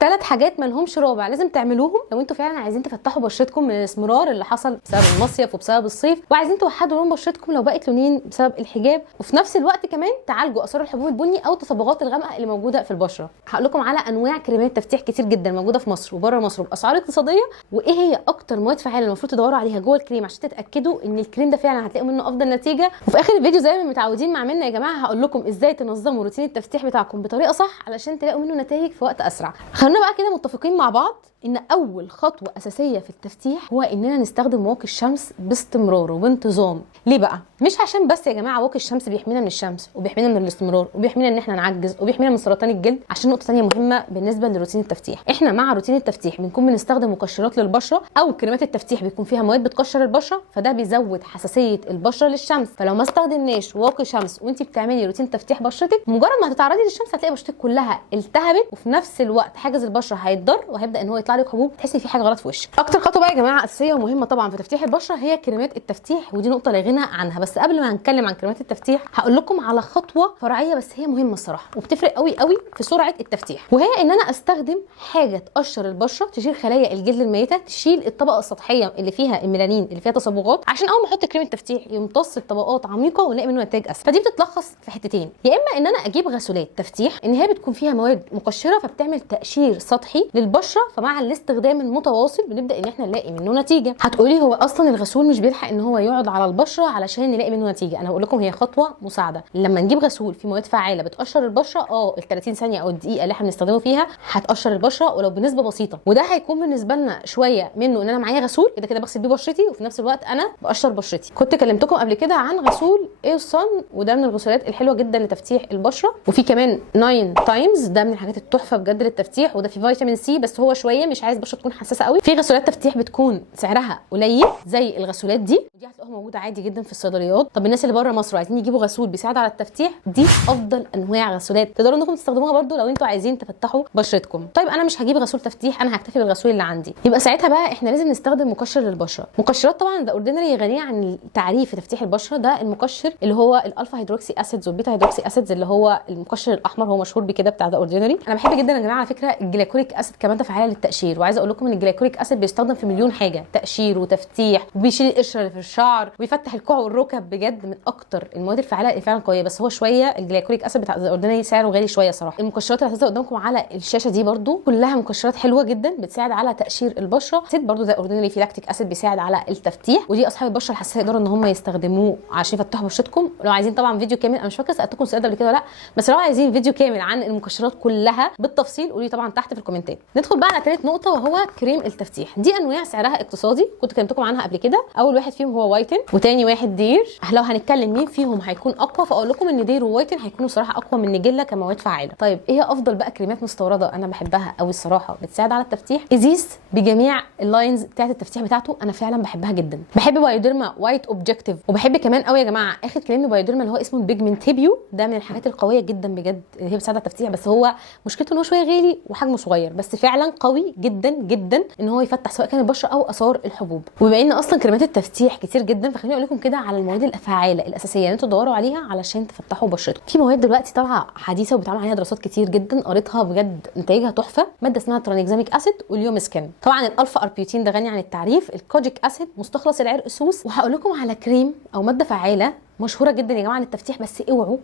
3 حاجات ما لهمش رابع لازم تعملوهم لو انتوا فعلا عايزين تفتحوا بشرتكم من الاسمرار اللي حصل بسبب المصيف وبسبب الصيف، وعايزين توحدوا لون بشرتكم لو بقت لونين بسبب الحجاب، وفي نفس الوقت كمان تعالجوا اثار الحبوب البني او التصبغات الغامقه اللي موجوده في البشره. هقول لكم على انواع كريمات تفتيح كتير جدا موجوده في مصر وبره مصر باسعار اقتصاديه، وايه هي اكتر مواد فعاله المفروض تدوروا عليها جوه الكريم عشان تتاكدوا ان الكريم ده فعلا هتلاقوا منه افضل نتيجه. وفي اخر الفيديو زي ما متعودين مع منا يا جماعه هقول لكم ازاي تنظموا روتين التفتيح بتاعكم بطريقه صح علشان تلاقوا منه نتائج في وقت اسرع. خلونا بقى كده متفقين مع بعض ان اول خطوه اساسيه في التفتيح هو اننا نستخدم واقي الشمس باستمرار وبانتظام. ليه بقى؟ مش عشان بس يا جماعه واقي الشمس بيحمينا من الشمس وبيحمينا من الاستمرار وبيحمينا ان احنا نعجز وبيحمينا من سرطان الجلد، عشان نقطه ثانيه مهمه بالنسبه لروتين التفتيح. احنا مع روتين التفتيح بنكون بنستخدم مقشرات للبشره او كريمات التفتيح بيكون فيها مواد بتقشر البشره، فده بيزود حساسيه البشره للشمس. فلو ما استخدمناش واقي شمس وانت بتعملي روتين تفتيح بشرتك، مجرد ما هتتعرضي للشمس هتلاقي بشرتك كلها التهبت، وفي نفس الوقت حاجز البشره هيتضر وهيبدا ان هو يطلع لك حبوب، تحسي في حاجه غلط في وشك. اكتر خطوه بقى يا جماعه اساسيه ومهمه طبعا في تفتيح البشره هي كريمات التفتيح، ودي نقطه لا غنى عنها. بس قبل ما هنتكلم عن كريمات التفتيح هقول لكم على خطوه فرعيه بس هي مهمه الصراحه وبتفرق قوي قوي في سرعه التفتيح، وهي ان انا استخدم حاجه تقشر البشره، تشيل خلايا الجلد الميته، تشيل الطبقه السطحيه اللي فيها الميلانين اللي فيها تصبغات، عشان اول ما احط كريم التفتيح يمتص الطبقات عميقه ونلاقي منه نتائج اسهل. فدي بتتلخص في حتتين، يا اما ان انا اجيب غسولات تفتيح ان هي بتكون فيها مواد مقشره فبتعمل تقشير سطحي للبشره، فمع الاستخدام المتواصل بنبدا ان احنا نلاقي منه نتيجه. هتقولي هو اصلا الغسول مش بيلحق ان هو يقعد على البشره علشان نلاقي منه نتيجه؟ انا بقول لكم هي خطوه مساعده. لما نجيب غسول في مواد فعاله بتقشر البشره ال 30 ثانيه او الدقيقه اللي احنا بنستخدمه فيها هتقشر البشره ولو بنسبه بسيطه، وده هيكون بالنسبه لنا شويه منه ان انا معايا غسول كده كده بغسل بيه بشرتي وفي نفس الوقت انا بقشر بشرتي. كنت كلمتكم قبل كده عن غسول ايوسان وده من الغسولات الحلوه جدا لتفتيح البشره، وفي كمان 9 تايمز ده من الحاجات التحفه بجد للتفتيح، وده فيه فيتامين سي بس هو شويه مش عايز بشره تكون حساسه قوي. في غسولات تفتيح بتكون سعرها قليل زي الغسولات دي، ودي هتلاقوها موجوده عادي جدا في الصيدليات. طب الناس اللي بره مصر عايزين يجيبوا غسول بيساعد على التفتيح، دي افضل انواع غسولات تقدروا انكم تستخدموها برده لو انتوا عايزين تفتحوا بشرتكم. طيب انا مش هجيب غسول تفتيح، انا هكتفي بالغسول اللي عندي، يبقى ساعتها بقى احنا لازم نستخدم مقشر للبشره. مقشرات طبعا ذا اوردينري غنيه عن التعريف في تفتيح البشره، ده المقشر اللي هو الالفا هيدروكسي اسيدز والبيتا هيدروكسي اسيدز اللي هو المقشر الاحمر، هو مشهور بكده بتاع ذا اوردينري. انا بحب جدا يا جماعه على فكره الجلايكوليك اسيد كمان فعاله للتقشير، وعايزه اقول لكم ان الجلايكوليك اسيد بيستخدم في مليون حاجه، تقشير وتفتيح وبيشيل القشره اللي في الشعر وبيفتح الكوع والركب، بجد من اكتر المواد الفعاله اللي فعلا قويه. بس هو شويه الجلايكوليك اسيد بتاع ذا اوردينري سعره غالي شويه صراحه. المقشرات اللي هتظهر قدامكم على الشاشه دي برده كلها مقشرات حلوه جدا بتساعد على تقشير البشره. سيد برده ذا اوردينري في لاكتيك اسيد بيساعد على التفتيح، ودي اصحاب البشره الحساسه يقدروا ان هم يستخدموه عشان يفتحوا بشرتكم. لو عايزين طبعا فيديو كامل، انا مش فاكره سالتكم السؤال ده قبل كده ولا لا، بس لو عايزين فيديو كامل عن المقشرات كلها بالتفصيل قولي طبعا تحت في الكومنتات. ندخل بقى على ثالث نقطه وهو كريم التفتيح. دي انواع سعرها اقتصادي كنت كلمتكم عنها قبل كده. اول واحد فيهم هو وايتن وتاني واحد دير. لو هنتكلم مين فيهم هيكون اقوى فاقول لكم ان دير ووايتن هيكونوا صراحه اقوى من نيجيلا كمواد فعاله. طيب ايه افضل بقى كريمات مستورده انا بحبها قوي الصراحه بتساعد على التفتيح؟ ازيس بجميع اللاينز بتاعه التفتيح بتاعته انا فعلا بحبها جدا. بحب بايوديرما وايت اوبجكتيف، وبحب كمان قوي يا جماعه اخر كريم بايوديرما اللي هو اسمه البيجمنتيبيو، ده من الحاجات القويه جدا بجد اللي هي بتساعد على التفتيح. بس هو مشكلته ان هو شويه غالي وحجمه صغير، بس فعلا قوي جدا جدا ان هو يفتح سواء كان البشره او اثار الحبوب. وبما ان اصلا كريمات التفتيح كتير جدا فخليني اقول لكم كده على المواد الفعاله الاساسيه اللي انتوا تدوروا عليها علشان تفتحوا بشرتكم. في مواد دلوقتي طالعه حديثه وبيتعمل عليها دراسات كتير جدا قريتها بجد نتائجها تحفه، ماده اسمها ترانكزاميك اسيد واليوم سكين. طبعا الالفا اربيوتين ده غني عن التعريف، الكوجيك اسيد مستخلص العرق سوس. وهقول لكم على كريم او ماده فعاله مشهوره جدا يا جماعه للتفتيح، بس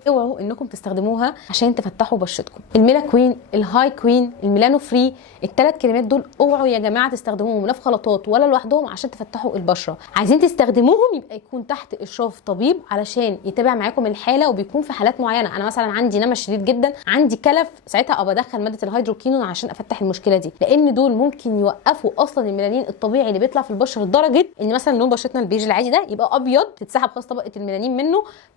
اوعوا انكم تستخدموها عشان تفتحوا بشرتكم. الميلا كوين، الهاي كوين، الميلانو فري، الثلاث كريمات دول اوعوا يا جماعه تستخدموهم لا في خلطات ولا لوحدهم عشان تفتحوا البشره. عايزين تستخدموهم يبقى يكون تحت اشراف طبيب علشان يتابع معاكم الحاله، وبيكون في حالات معينه. انا مثلا عندي نمش شديد جدا، عندي كلف، ساعتها ابقى ادخل ماده الهيدروكينون عشان افتح المشكله دي، لان دول ممكن يوقفوا اصلا الميلانين الطبيعي اللي بيطلع في البشره لدرجه ان مثلا لون بشرتنا البيج العادي ده يبقى ابيض، تتسحب خلاص طبقه الميلانين منه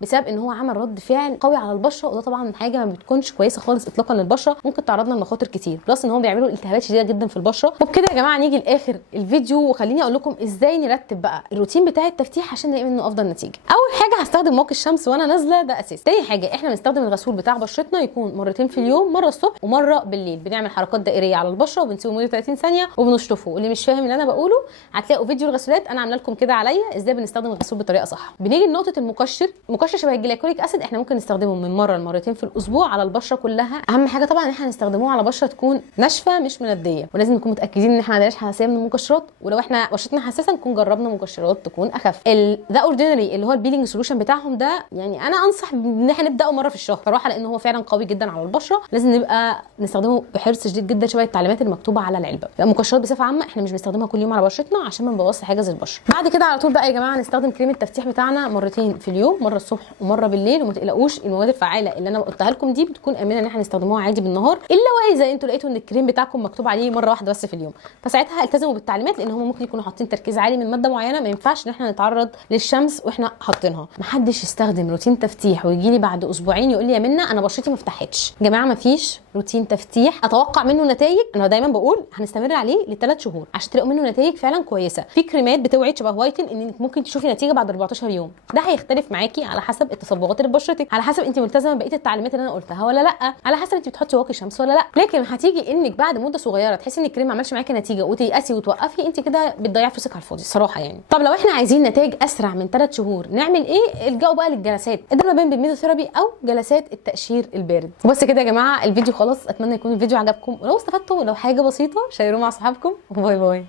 بسبب ان هو عمل رد فعل قوي على البشره، وده طبعا حاجه ما بتكونش كويسه خالص اطلاقا للبشره، ممكن تعرضنا لمخاطر كتير، بلس ان هم بيعملوا التهابات شديده جدا في البشره. وبكده يا جماعه نيجي لاخر الفيديو، وخليني اقول لكم ازاي نرتب بقى الروتين بتاع التفتيح عشان نلاقي منه افضل نتيجه. اول حاجه هستخدم واقي الشمس وانا نازله، ده اساسي. تاني حاجه احنا بنستخدم الغسول بتاع بشرتنا يكون مرتين في اليوم، مره الصبح ومره بالليل، بنعمل حركات دائريه على البشره وبنسيبه مده 30 ثانيه وبنشطفه. واللي مش فاهم اللي انا بقوله هتلاقوا فيديو الغسولات انا عامله لكم كده عليا ازاي بنستخدم الغسول بطريقه صح. بنيجي لنقطه المقشر مقشر شبه الجلايكوليك اسيد احنا ممكن نستخدمه من مره لمرتين في الاسبوع على البشره كلها. اهم حاجه طبعا ان احنا نستخدموه على بشره تكون ناشفه مش منديه، ولازم نكون متاكدين ان احنا ما عندناش حساسيه من المقشرات، ولو احنا بشرتنا حساسه نكون جربنا مقشرات تكون اخف. ذا اوردينري اللي هو البيلينج سولوشن بتاعهم ده، يعني انا انصح ان احنا نبداه مره في الشهر صراحه، لان هو فعلا قوي جدا على البشره. لازم نبقى نستخدمه بحرص شديد جدا شبه التعليمات المكتوبه على العلبه. المقشرات بصفه عامه احنا مش بنستخدمها كل يوم على بشرتنا عشان ما نبوظش حاجز البشره. بعد كده على طول بقى يا جماعه نستخدم كريم التفتيح بتاعنا مرتين في اليوم، مره الصبح ومره بالليل. وما تقلقوش المواد الفعاله اللي انا قلتها لكم دي بتكون امنه ان احنا نستخدموها عادي بالنهار، الا واذا انتوا لقيتوا ان الكريم بتاعكم مكتوب عليه مره واحده بس في اليوم، فساعتها التزموا بالتعليمات، لان هم ممكن يكونوا حاطين تركيز عالي من ماده معينه ما ينفعش ان احنا نتعرض للشمس واحنا حاطينها. محدش يستخدم روتين تفتيح ويجي لي بعد اسبوعين يقول لي يا منى انا بشرتي ما فتحتش. يا جماعه ما فيش روتين تفتيح اتوقع منه نتائج. انا دايما بقول هنستمر عليه ل3 شهور عشان تلاقوا منه نتائج فعلا كويسه. في كريمات بتوعد شبه وايتن انك ممكن تشوفي نتيجه بعد 14 يوم، ده هيختلف معاكي على حسب التصبغات اللي بشرتك، على حسب انت ملتزمه بقيه التعليمات اللي انا قلتها ولا لا، على حسب انت بتحطي واقي شمس ولا لا. لكن هتيجي انك بعد مده صغيره تحسي ان الكريم ما عملش معاكي نتيجه وتيأسي وتوقفي، انت كده بتضيعي فلوسك على الفاضي الصراحه يعني. طب لو احنا عايزين نتائج اسرع من 3 شهور نعمل ايه؟ الجاوا بقى للجلسات الدرمابين بالميزوثيرابي او جلسات التقشير البارد. وبس كده يا جماعه الفيديو خلاص. اتمنى يكون الفيديو عجبكم، ولو استفدتوا لو حاجه بسيطه شيروه مع صحابكم، وباي باي.